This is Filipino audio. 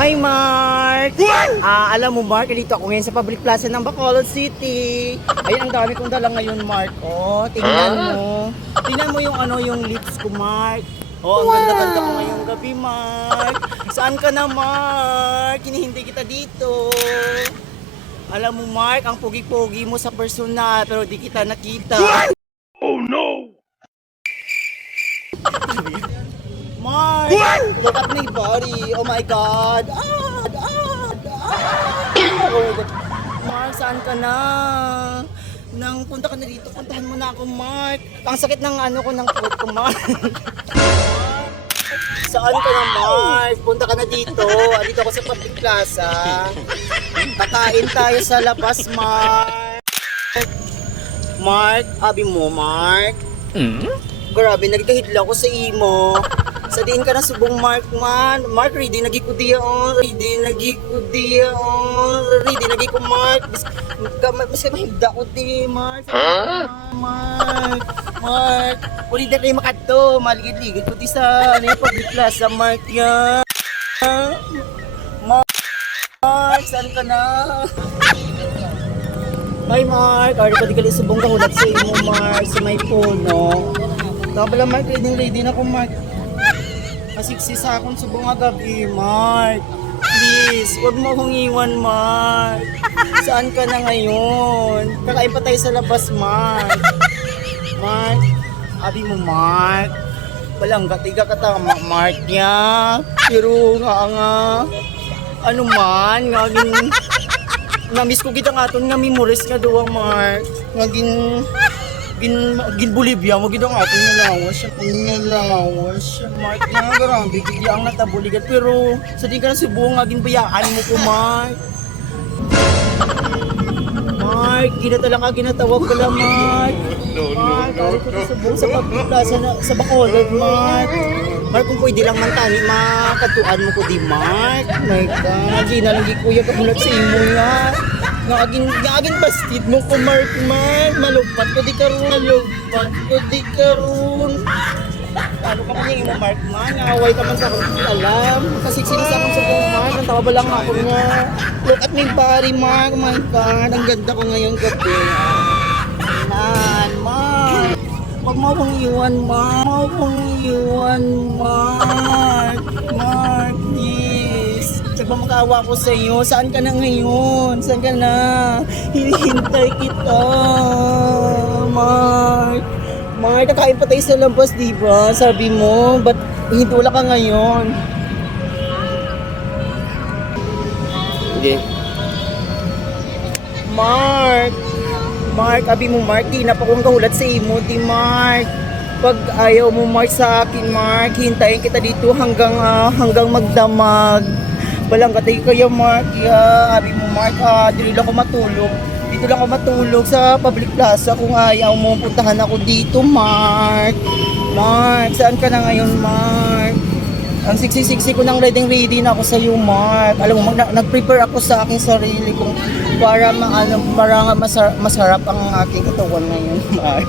Hi, Mark! Alam mo, Mark, dito ako ngayon sa Public Plaza ng Bacolod City. Ayun, ang dami kong dala ngayon, Mark. Oh, tingnan mo. Tingnan mo yung yung lips ko, Mark. Oh, ang ganda-ganda ko ngayong gabi, Mark. Saan ka na, Mark? Hinihintay kita dito. Alam mo, Mark, ang pogi-pogi mo sa personal, pero di kita nakita. Oh no! Mark, look at my body. Oh my God. Oh my God. Mark, saan ka na? Nang punta ka na dito, puntahan mo na ako, Mark. Ang sakit ng ko ng throat ko, Mark. Saan ka na, Mark? Punta ka na dito. Dito ako sa Public Plaza. Kakain tayo sa labas, Mark. Mark, abi mo, Mark. Grabe, nagkahidla ko sa imo. Sa diin ka na subong Mark man. Mark, ready nagikudiya on. Ready nagikudiya on. Ready nagiko Mark. Mas ka mahigda ko di, Mark. Mark. Mark. Uli na kayo makato. Maligid-ligid ko di sa Public Plaza, Mark yan. Mark, saan ka na? Hi, Mark. Ari pa di ka subong kahulat sa imo, Mark. Sa may puno. Tapos pala, Mark, ready na ko, Mark. Kasiksi sa akong subong nga gabi, Mark. Please, huwag mo akong iwan, Mark. Saan ka na ngayon? Kakain pa tayo sa labas, Mark. Mark, abi mo, Mark. Walang gatiga ka tama, Mark niya. Pero nga, ano man, namiss ko kita nga ito, nga memories nga doang, Mark. Nga gin Bolivia mo gidong ato nalawas siya Mark nga grabe gigya ang natabuligat pero sa di ka na subuong nga ginbayaan mo ko Mark. Mark, ginatawag ka lang Mark. Mark, ari ko na subong sa Public Plaza sa Bacolod, Mark. Mark, kung pwede lang man tani makatuan mo ko di Mark. My God, ginalagi kuya ka mulat sa imo nga. Ngaging bastid mo ko, Mark. Malupat ko di karon. Ano ka man yung imo, Mark, man? Naway ka man sa akong alam. Kasiksili sa akong subong, Mark. Ang tawa ba lang ako nga. Look at my body, Mark. Oh my God, ang ganda ko ngayong gabi. Mark. Huwag mo akong iwan, Mark. Huwag mo akong iwan, Mark. Mark, please. Ba makaawa ko sa iyo. Saan ka na ngayon? Saan ka na? Hinihintay kita. Mark. Mark, nakain pa tayo sa labas, di ba? Sabi mo, ba't hintula ka ngayon? Hindi. Mark. Mark, abi mo, Mark, di na pa kong kahulat sa imo, di Mark. Pag ayaw mo, Mark, sa akin, Mark, hintayin kita dito hanggang magdamag. Walang katay kayo, Mark. Abi mo, Mark, dito lang ako matulog. Dito lang ako matulog sa Public Plaza kung ayaw mo. Puntahan ako dito, Mark. Mark, saan ka na ngayon, Mark? Ang siksi-siksi ko nang ready na ako sa iyo, Mark. Alam mo, nag-prepare ako sa aking sarili kung para masarap ang aking katawan ngayon, Mark.